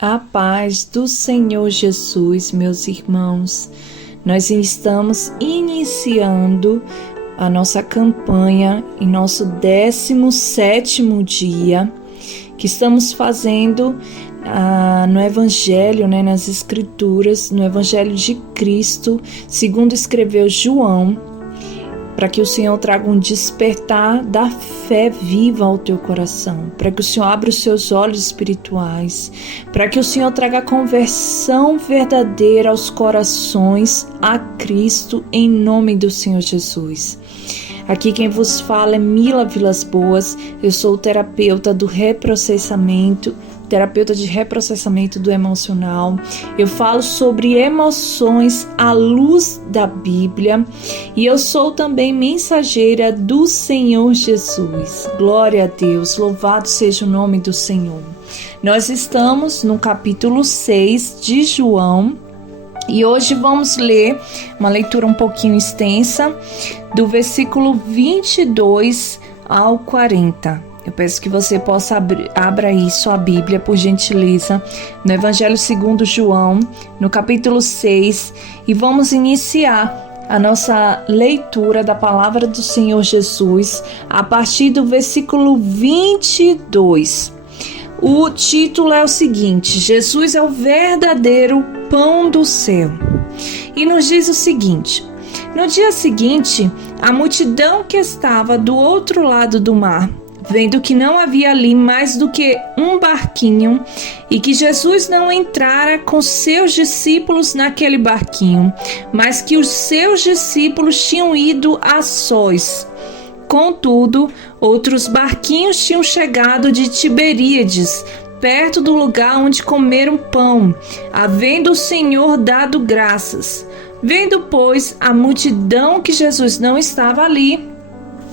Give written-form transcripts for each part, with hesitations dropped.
A paz do Senhor Jesus, meus irmãos. Nós estamos iniciando a nossa campanha em nosso 17º dia, que estamos fazendo no Evangelho, nas Escrituras, no Evangelho de Cristo, segundo escreveu João, para que o Senhor traga um despertar da fé viva ao teu coração, para que o Senhor abra os seus olhos espirituais, para que o Senhor traga conversão verdadeira aos corações a Cristo, em nome do Senhor Jesus. Aqui quem vos fala é Mila Vilas Boas, eu sou terapeuta do reprocessamento, terapeuta de reprocessamento do emocional. Eu falo sobre emoções à luz da Bíblia e eu sou também mensageira do Senhor Jesus. Glória a Deus, louvado seja o nome do Senhor. Nós estamos no capítulo 6 de João e hoje vamos ler uma leitura um pouquinho extensa do versículo 22 ao 40. Eu peço que você possa abra aí sua Bíblia, por gentileza, no Evangelho segundo João, no capítulo 6, e vamos iniciar a nossa leitura da palavra do Senhor Jesus a partir do versículo 22. O título é o seguinte: Jesus é o verdadeiro pão do céu. E nos diz o seguinte: no dia seguinte, a multidão que estava do outro lado do mar, vendo que não havia ali mais do que um barquinho e que Jesus não entrara com seus discípulos naquele barquinho, mas que os seus discípulos tinham ido a sós. Contudo, outros barquinhos tinham chegado de Tiberíades, perto do lugar onde comeram pão, havendo o Senhor dado graças. Vendo, pois, a multidão que Jesus não estava ali,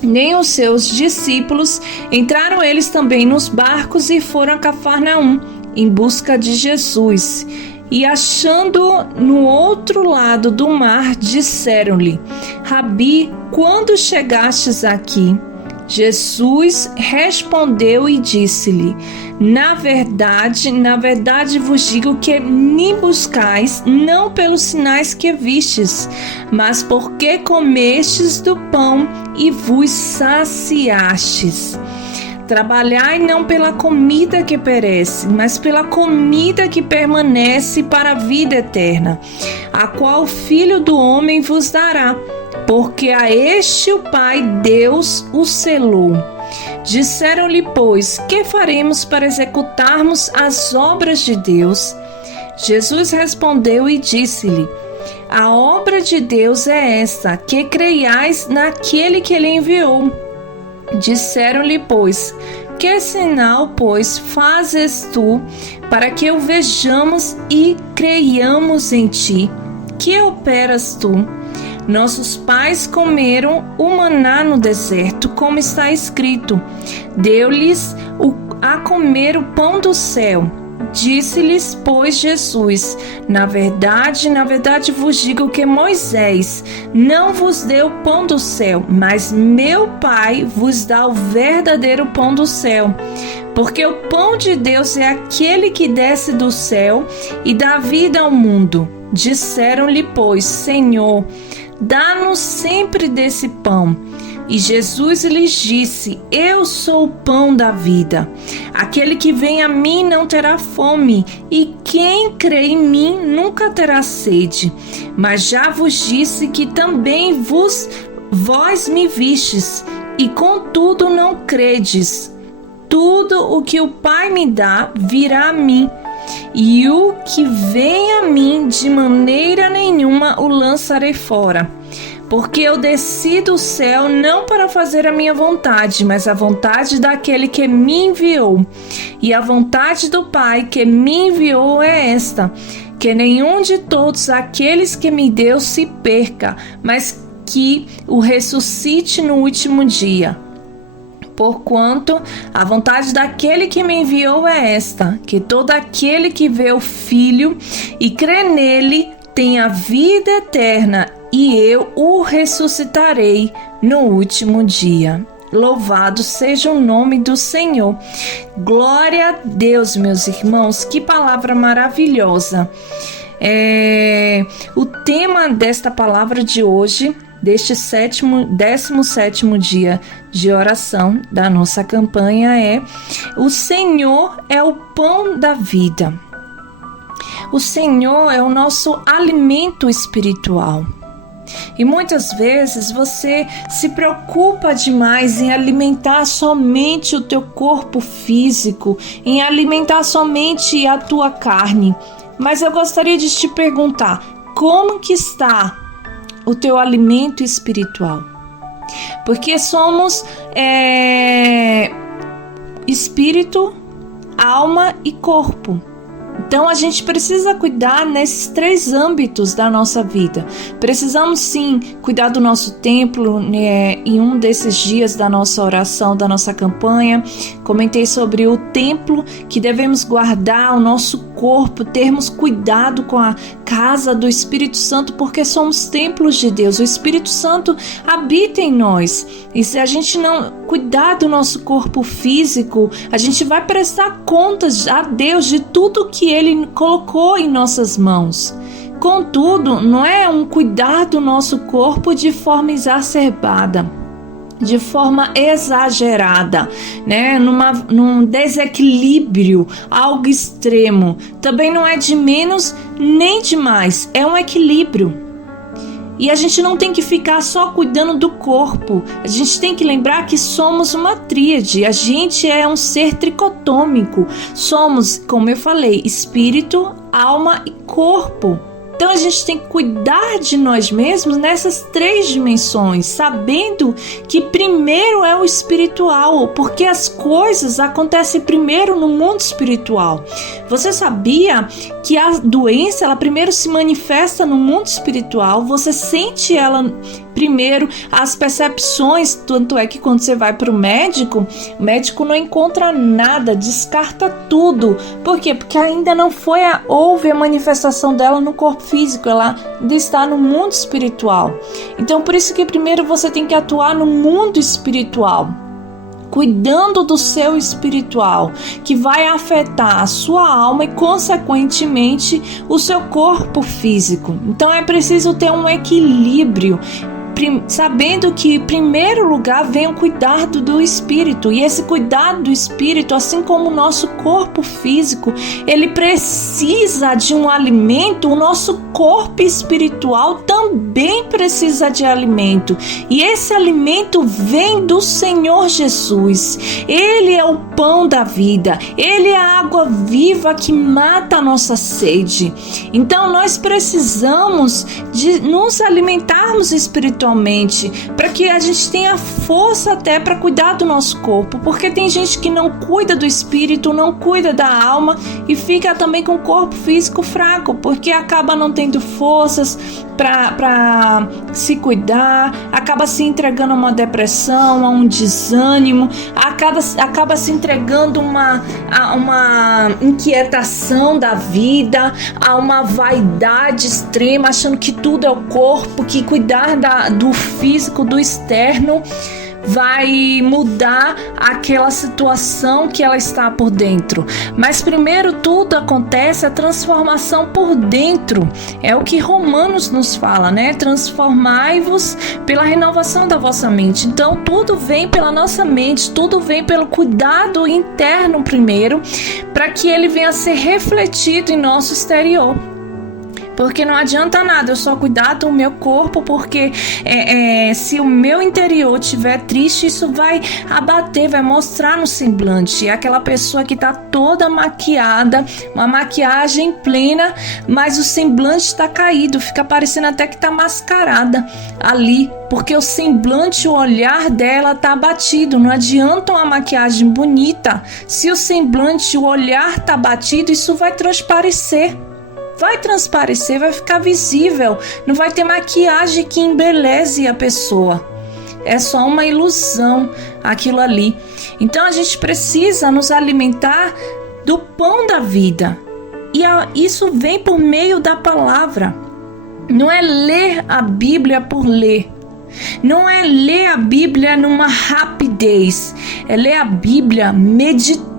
nem os seus discípulos, entraram eles também nos barcos e foram a Cafarnaum em busca de Jesus. E achando-o no outro lado do mar, disseram-lhe: Rabi, quando chegastes aqui? Jesus respondeu e disse-lhe: na verdade vos digo que me buscais não pelos sinais que vistes, mas porque comestes do pão e vos saciastes. Trabalhai não pela comida que perece, mas pela comida que permanece para a vida eterna, a qual o Filho do Homem vos dará, porque a este o Pai Deus o selou. Disseram-lhe, pois, que faremos para executarmos as obras de Deus? Jesus respondeu e disse-lhe: a obra de Deus é esta, que creiais naquele que ele enviou. Disseram-lhe, pois, que sinal, pois, fazes tu, para que o vejamos e creiamos em ti? Que operas tu? Nossos pais comeram o maná no deserto, como está escrito: deu-lhes a comer o pão do céu. Disse-lhes, pois, Jesus: na verdade vos digo que Moisés não vos deu o pão do céu, mas meu Pai vos dá o verdadeiro pão do céu. Porque o pão de Deus é aquele que desce do céu e dá vida ao mundo. Disseram-lhe, pois, Senhor, dá-nos sempre desse pão. E Jesus lhes disse: eu sou o pão da vida. Aquele que vem a mim não terá fome, e quem crê em mim nunca terá sede. Mas já vos disse que também vós me vistes, e contudo não credes. Tudo o que o Pai me dá virá a mim, e o que vem a mim de maneira nenhuma o lançarei fora. Porque eu desci do céu não para fazer a minha vontade, mas a vontade daquele que me enviou. E a vontade do Pai que me enviou é esta: que nenhum de todos aqueles que me deu se perca, mas que o ressuscite no último dia. Porquanto a vontade daquele que me enviou é esta: que todo aquele que vê o Filho e crê nele tenha vida eterna, e eu o ressuscitarei no último dia. Louvado seja o nome do Senhor. Glória a Deus, meus irmãos, que palavra maravilhosa. O tema desta palavra de hoje, deste 17º dia de oração da nossa campanha é: o Senhor é o pão da vida. O Senhor é o nosso alimento espiritual. E muitas vezes você se preocupa demais em alimentar somente o teu corpo físico, em alimentar somente a tua carne. Mas eu gostaria de te perguntar, como que está o teu alimento espiritual? Porque somos espírito, alma e corpo. Então a gente precisa cuidar nesses 3 âmbitos da nossa vida. Precisamos sim cuidar do nosso templo, em um desses dias da nossa oração, da nossa campanha. Comentei sobre o templo, que devemos guardar o nosso corpo, termos cuidado com a casa do Espírito Santo, porque somos templos de Deus. O Espírito Santo habita em nós. E se a gente não cuidar do nosso corpo físico, a gente vai prestar contas a Deus de tudo que Ele colocou em nossas mãos. Contudo, não é um cuidar do nosso corpo de forma exacerbada, de forma exagerada, né? Num desequilíbrio, algo extremo. Também não é de menos nem de mais, é um equilíbrio. E a gente não tem que ficar só cuidando do corpo. A gente tem que lembrar que somos uma tríade. A gente é um ser tricotômico. Somos, como eu falei, espírito, alma e corpo. Então a gente tem que cuidar de nós mesmos nessas 3 dimensões, sabendo que primeiro é o espiritual, porque as coisas acontecem primeiro no mundo espiritual. Você sabia que a doença, ela primeiro se manifesta no mundo espiritual? Você sente ela primeiro, as percepções, tanto é que quando você vai para o médico não encontra nada, descarta tudo. Por quê? Porque ainda não houve a manifestação dela no corpo físico, ela ainda está no mundo espiritual. Então, por isso que primeiro você tem que atuar no mundo espiritual, cuidando do seu espiritual, que vai afetar a sua alma e, consequentemente, o seu corpo físico. Então, é preciso ter um equilíbrio, sabendo que, em primeiro lugar, vem o cuidado do espírito. E esse cuidado do espírito, assim como o nosso corpo físico, ele precisa de um alimento. O nosso corpo espiritual também precisa de alimento. E esse alimento vem do Senhor Jesus. Ele é o pão da vida. Ele é a água viva que mata a nossa sede. Então, nós precisamos de nos alimentarmos espiritualmente, para que a gente tenha força até para cuidar do nosso corpo, porque tem gente que não cuida do espírito, não cuida da alma e fica também com o corpo físico fraco, porque acaba não tendo forças para se cuidar, acaba se entregando a uma depressão, a um desânimo, acaba se entregando a uma inquietação da vida, a uma vaidade extrema, achando que tudo é o corpo, que cuidar do físico, do externo, vai mudar aquela situação que ela está por dentro. Mas primeiro tudo acontece a transformação por dentro. É o que Romanos nos fala, né? Transformai-vos pela renovação da vossa mente. Então tudo vem pela nossa mente, tudo vem pelo cuidado interno primeiro, para que ele venha a ser refletido em nosso exterior. Porque não adianta nada eu só cuidar do meu corpo, porque se o meu interior estiver triste, isso vai abater, vai mostrar no semblante. É aquela pessoa que está toda maquiada, uma maquiagem plena, mas o semblante está caído, fica parecendo até que está mascarada ali, porque o semblante, o olhar dela está abatido. Não adianta uma maquiagem bonita, se o semblante, o olhar está abatido, isso vai transparecer. Vai transparecer, vai ficar visível. Não vai ter maquiagem que embeleze a pessoa. É só uma ilusão aquilo ali. Então a gente precisa nos alimentar do pão da vida. E isso vem por meio da palavra. Não é ler a Bíblia por ler. Não é ler a Bíblia numa rapidez, é ler a Bíblia meditando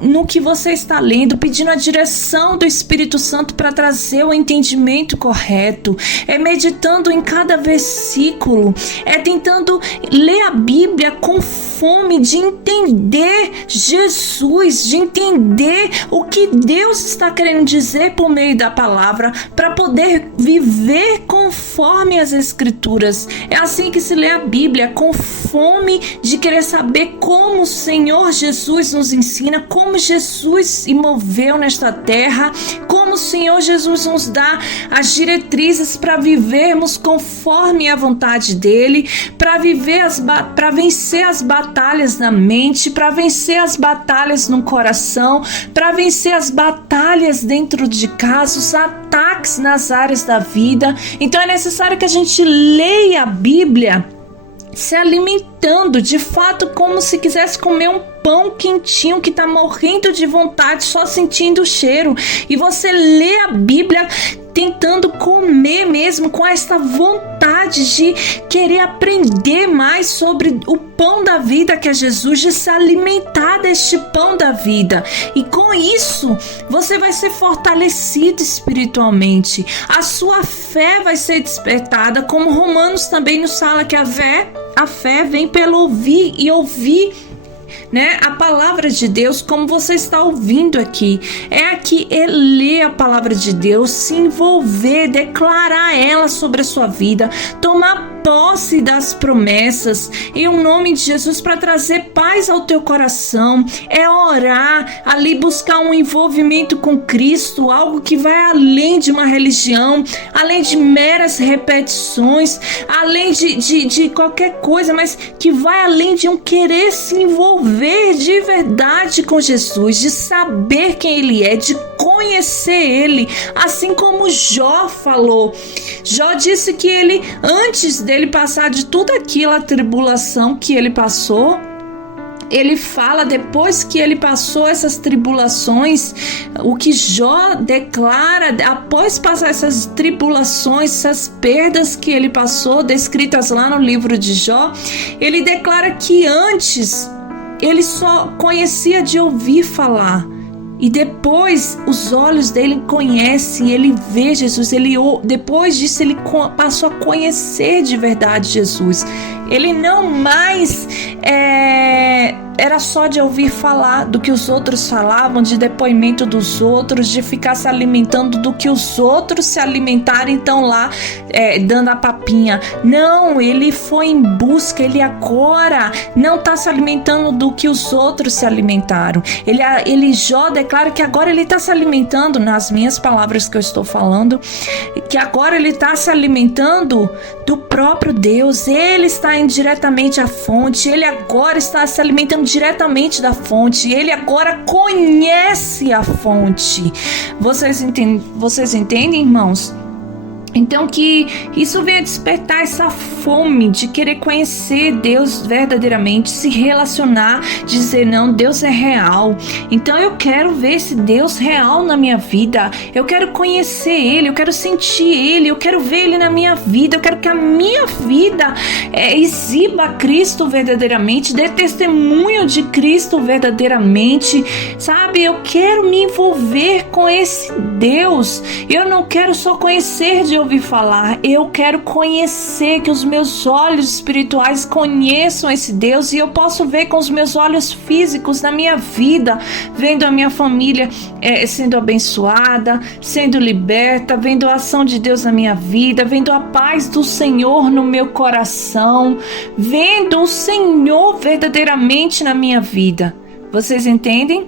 no que você está lendo, pedindo a direção do Espírito Santo para trazer o entendimento correto, é meditando em cada versículo, é tentando ler a Bíblia com fome de entender Jesus, de entender o que Deus está querendo dizer por meio da palavra, para poder viver conforme as Escrituras. É assim que se lê a Bíblia, com fome de querer saber como o Senhor Jesus nos ensina, como Jesus se moveu nesta terra, como o Senhor Jesus nos dá as diretrizes para vivermos conforme a vontade dele, para vencer as batalhas na mente, para vencer as batalhas no coração, para vencer as batalhas dentro de casa, os ataques nas áreas da vida. Então é necessário que a gente leia a Bíblia se alimentando, de fato, como se quisesse comer um pão quentinho que está morrendo de vontade, só sentindo o cheiro. E você lê a Bíblia tentando comer mesmo, com esta vontade de querer aprender mais sobre o pão da vida que é Jesus, de se alimentar deste pão da vida. E com isso, você vai ser fortalecido espiritualmente. A sua fé vai ser despertada, como Romanos também nos fala que a fé vem pelo ouvir e ouvir, né, a palavra de Deus, como você está ouvindo aqui. É ler a palavra de Deus, se envolver, declarar ela sobre a sua vida, tomar posse das promessas em nome de Jesus, para trazer paz ao teu coração. É orar ali, buscar um envolvimento com Cristo, algo que vai além de uma religião, além de meras repetições, além de qualquer coisa, mas que vai além de um querer se envolver de verdade com Jesus, de saber quem ele é, de conhecer ele, assim como Jó falou. Jó disse que ele, antes dele passar de tudo aquilo, a tribulação que ele passou, ele fala, depois que ele passou essas tribulações, o que Jó declara após passar essas tribulações, essas perdas que ele passou, descritas lá no livro de Jó, ele declara que antes ele só conhecia de ouvir falar, e depois os olhos dele conhecem, ele vê Jesus, depois disso ele passou a conhecer de verdade Jesus. Ele não mais era só de ouvir falar do que os outros falavam, de depoimento dos outros, de ficar se alimentando do que os outros se alimentaram, então lá dando a papinha. Não, ele foi em busca, ele agora não está se alimentando do que os outros se alimentaram. Jó declara que agora ele está se alimentando, nas minhas palavras que eu estou falando, que agora ele está se alimentando do próprio Deus. Ele está indo diretamente à fonte, ele agora está se alimentando diretamente da fonte, ele agora conhece a fonte. Vocês entendem, irmãos? Então que isso venha despertar essa fome de querer conhecer Deus verdadeiramente, se relacionar, dizer, não, Deus é real. Então eu quero ver esse Deus real na minha vida, eu quero conhecer Ele, eu quero sentir Ele, eu quero ver Ele na minha vida, eu quero que a minha vida exiba Cristo verdadeiramente, dê testemunho de Cristo verdadeiramente, sabe? Eu quero me envolver com esse Deus, eu não quero só conhecer de ouvir falar, eu quero conhecer, que os meus olhos espirituais conheçam esse Deus, e eu posso ver com os meus olhos físicos na minha vida, vendo a minha família sendo abençoada, sendo liberta, vendo a ação de Deus na minha vida, vendo a paz do Senhor no meu coração, vendo o Senhor verdadeiramente na minha vida. Vocês entendem?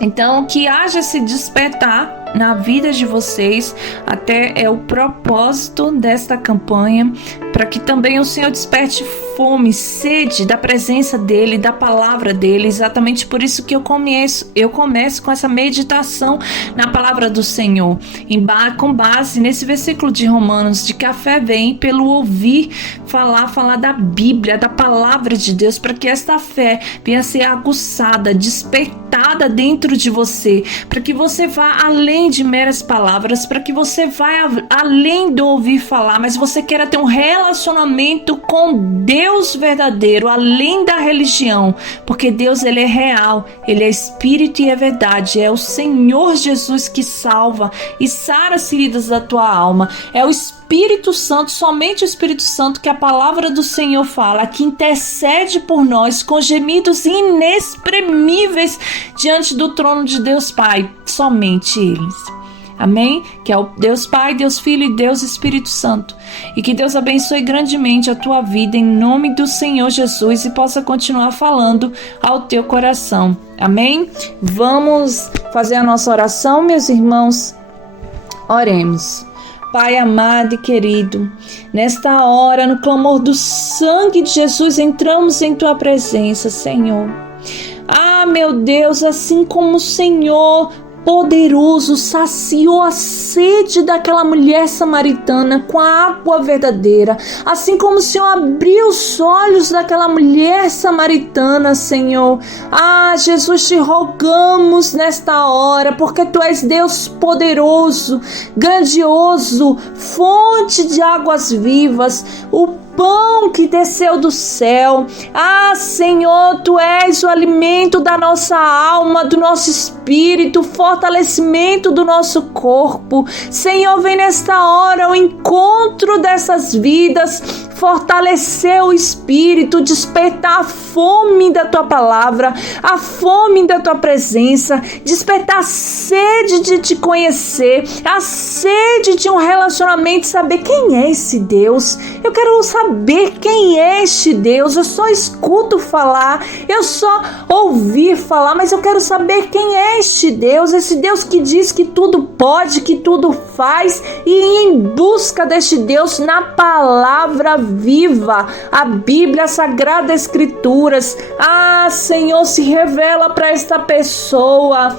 Então, que haja esse despertar na vida de vocês, até é o propósito desta campanha, para que também o Senhor desperte fome, sede da presença dEle, da palavra dEle. Exatamente por isso que eu começo com essa meditação na palavra do Senhor, com base nesse versículo de Romanos, de que a fé vem pelo ouvir falar da Bíblia, da palavra de Deus, para que esta fé venha a ser aguçada, despertada implantada dentro de você, para que você vá além de meras palavras, para que você vá além do ouvir falar, mas você queira ter um relacionamento com Deus verdadeiro, além da religião, porque Deus, ele é real, ele é espírito e é verdade, é o Senhor Jesus que salva e sara as feridas da tua alma, é o Espírito Santo, somente o Espírito Santo, que a palavra do Senhor fala, que intercede por nós com gemidos inexprimíveis diante do trono de Deus Pai, somente eles. Amém? Que é o Deus Pai, Deus Filho e Deus Espírito Santo. E que Deus abençoe grandemente a tua vida em nome do Senhor Jesus e possa continuar falando ao teu coração. Amém? Vamos fazer a nossa oração, meus irmãos? Oremos. Pai amado e querido, nesta hora, no clamor do sangue de Jesus, entramos em tua presença, Senhor. Ah, meu Deus, assim como o Senhor poderoso saciou a sede daquela mulher samaritana com a água verdadeira, assim como o Senhor abriu os olhos daquela mulher samaritana, Senhor. Ah, Jesus, te rogamos nesta hora, porque tu és Deus poderoso, grandioso, fonte de águas vivas, o pão que desceu do céu. Ah, Senhor, tu és o alimento da nossa alma, do nosso espírito, o fortalecimento do nosso corpo. Senhor, vem nesta hora ao encontro dessas vidas, fortalecer o espírito, despertar a fome da tua palavra, a fome da tua presença, despertar a sede de te conhecer, a sede de um relacionamento, saber quem é esse Deus. Eu quero saber quem é este Deus. Eu só escuto falar, eu só ouvi falar, mas eu quero saber quem é este Deus, esse Deus que diz que tudo pode, que tudo faz, e em busca deste Deus na palavra viva, a Bíblia, a Sagrada Escrituras. Ah, Senhor, se revela para esta pessoa,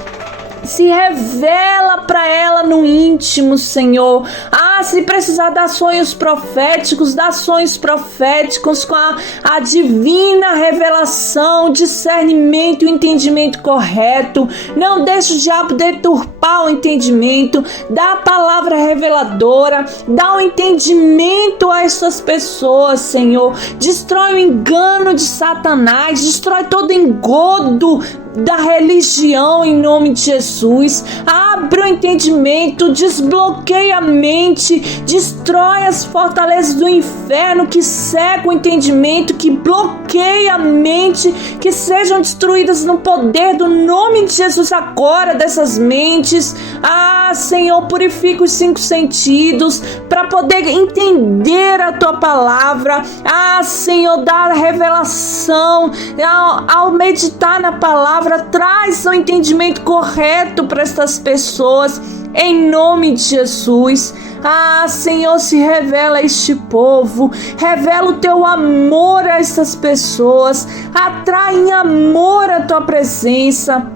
se revela para ela no íntimo, Senhor. Ah, se precisar dar sonhos proféticos, dá sonhos proféticos com a divina revelação, discernimento e entendimento correto. Não deixe o diabo deturpar o entendimento. Dá a palavra reveladora, dá o entendimento a essas pessoas, Senhor. Destrói o engano de Satanás, destrói todo engodo da religião em nome de Jesus. Abre o entendimento, desbloqueia a mente, destrói as fortalezas do inferno que cegam o entendimento, que bloqueia a mente, que sejam destruídas no poder do nome de Jesus agora dessas mentes. Ah, Senhor, purifica os 5 sentidos para poder entender a tua palavra. Ah, Senhor, dá a revelação ao meditar na palavra, traz o entendimento correto para estas pessoas, em nome de Jesus. Ah, Senhor, se revela a este povo, revela o teu amor a essas pessoas, atrai em amor a tua presença.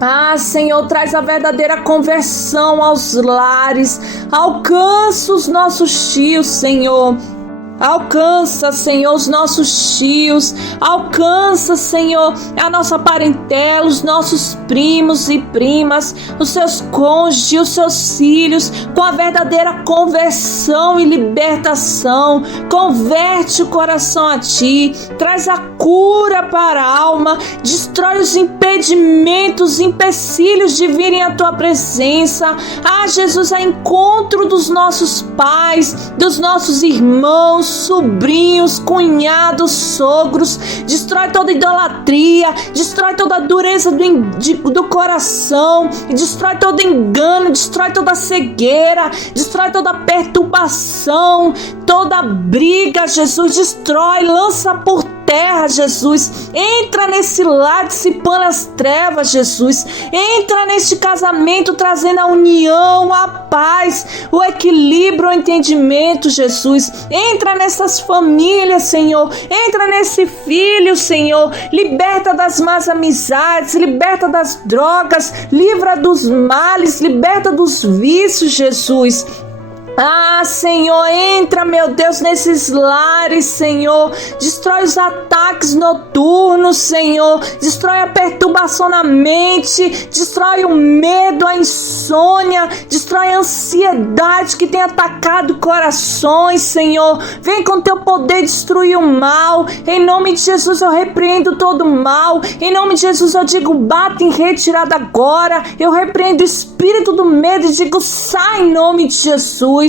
Ah, Senhor, traz a verdadeira conversão aos lares, alcança os nossos tios, Senhor. Alcança, Senhor, os nossos tios, alcança, Senhor, a nossa parentela, os nossos primos e primas, os seus cônjuges, os seus filhos, com a verdadeira conversão e libertação. Converte o coração a Ti, traz a cura para a alma, destrói os impedimentos, empecilhos de virem à Tua presença. Ah, Jesus, a encontro dos nossos pais, dos nossos irmãos, sobrinhos, cunhados, sogros. Destrói toda idolatria, destrói toda a dureza do coração, destrói todo engano, destrói toda cegueira, destrói toda perturbação, toda briga. Jesus, destrói, lança por terra, Jesus. Entra nesse lar dissipando as trevas, Jesus. Entra neste casamento trazendo a união, a paz, o equilíbrio, o entendimento, Jesus. Entra nessas famílias, Senhor. Entra nesse filho, Senhor. Liberta das más amizades, liberta das drogas, livra dos males, liberta dos vícios, Jesus. Ah, Senhor, entra, meu Deus, nesses lares, Senhor. Destrói os ataques noturnos, Senhor. Destrói a perturbação na mente. Destrói o medo, a insônia. Destrói a ansiedade que tem atacado corações, Senhor. Vem com teu poder destruir o mal. Em nome de Jesus eu repreendo todo o mal. Em nome de Jesus eu digo, bata em retirada agora. Eu repreendo o espírito do medo e digo, sai em nome de Jesus.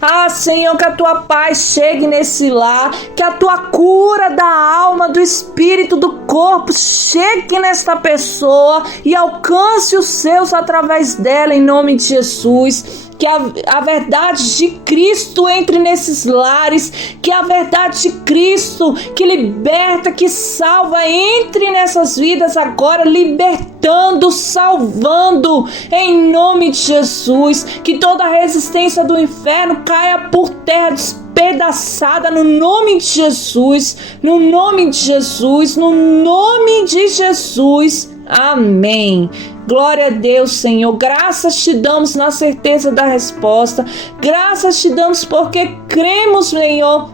Ah, Senhor, que a tua paz chegue nesse lar, que a tua cura da alma, do espírito, do corpo chegue nesta pessoa e alcance os seus através dela, em nome de Jesus. Que a verdade de Cristo entre nesses lares, que a verdade de Cristo que liberta, que salva, entre nessas vidas agora, libertando, salvando, em nome de Jesus. Que toda a resistência do inferno caia por terra, despedaçada, no nome de Jesus, no nome de Jesus, no nome de Jesus. Amém. Glória a Deus, Senhor. Graças te damos na certeza da resposta. Graças te damos porque cremos, Senhor,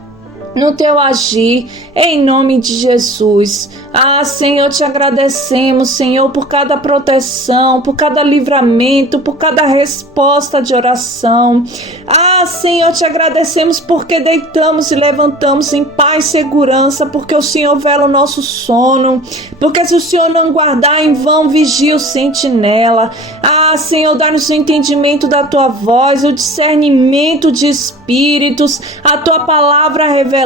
no teu agir, em nome de Jesus. Ah, Senhor, te agradecemos, Senhor, por cada proteção, por cada livramento, por cada resposta de oração. Ah, Senhor, te agradecemos porque deitamos e levantamos em paz e segurança, porque o Senhor vela o nosso sono, porque se o Senhor não guardar, em vão vigia o sentinela. Ah, Senhor, dá-nos o entendimento da tua voz, o discernimento de espíritos, a tua palavra revelada.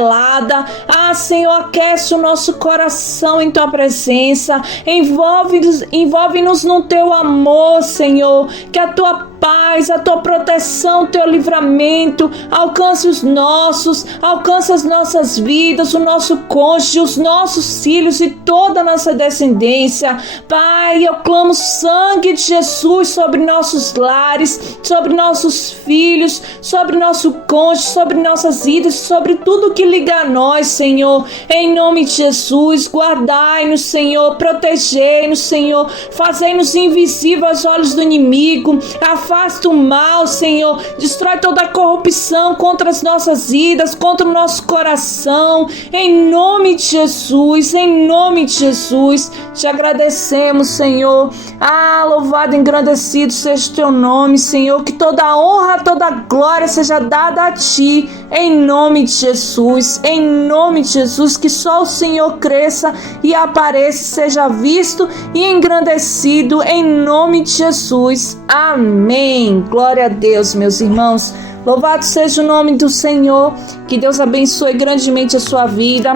Ah, Senhor, aquece o nosso coração em tua presença, envolve-nos no teu amor, Senhor, que a tua paz, a tua proteção, o teu livramento alcance os nossos, alcance as nossas vidas, o nosso cônjuge, os nossos filhos e toda a nossa descendência. Pai, eu clamo o sangue de Jesus sobre nossos lares, sobre nossos filhos, sobre nosso cônjuge, sobre nossas vidas, sobre tudo que liga a nós, Senhor, em nome de Jesus. Guardai-nos, Senhor, protegei-nos, Senhor, fazei-nos invisíveis aos olhos do inimigo. Afasta o mal, Senhor. Destrói toda a corrupção contra as nossas vidas, contra o nosso coração. Em nome de Jesus, em nome de Jesus. Te agradecemos, Senhor. Ah, louvado e engrandecido seja o teu nome, Senhor. Que toda a honra, toda a glória seja dada a ti. Em nome de Jesus, em nome de Jesus. Que só o Senhor cresça e apareça, seja visto e engrandecido. Em nome de Jesus. Amém. Glória a Deus, meus irmãos. Louvado seja o nome do Senhor. Que Deus abençoe grandemente a sua vida.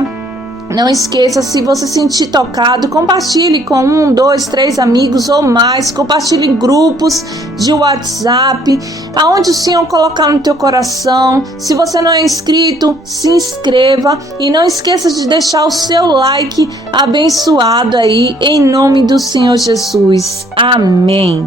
Não esqueça, se você sentir tocado, compartilhe com 1, 2, 3 amigos ou mais. Compartilhe em grupos de WhatsApp, aonde o Senhor colocar no teu coração. Se você não é inscrito, se inscreva. E não esqueça de deixar o seu like abençoado aí, em nome do Senhor Jesus. Amém.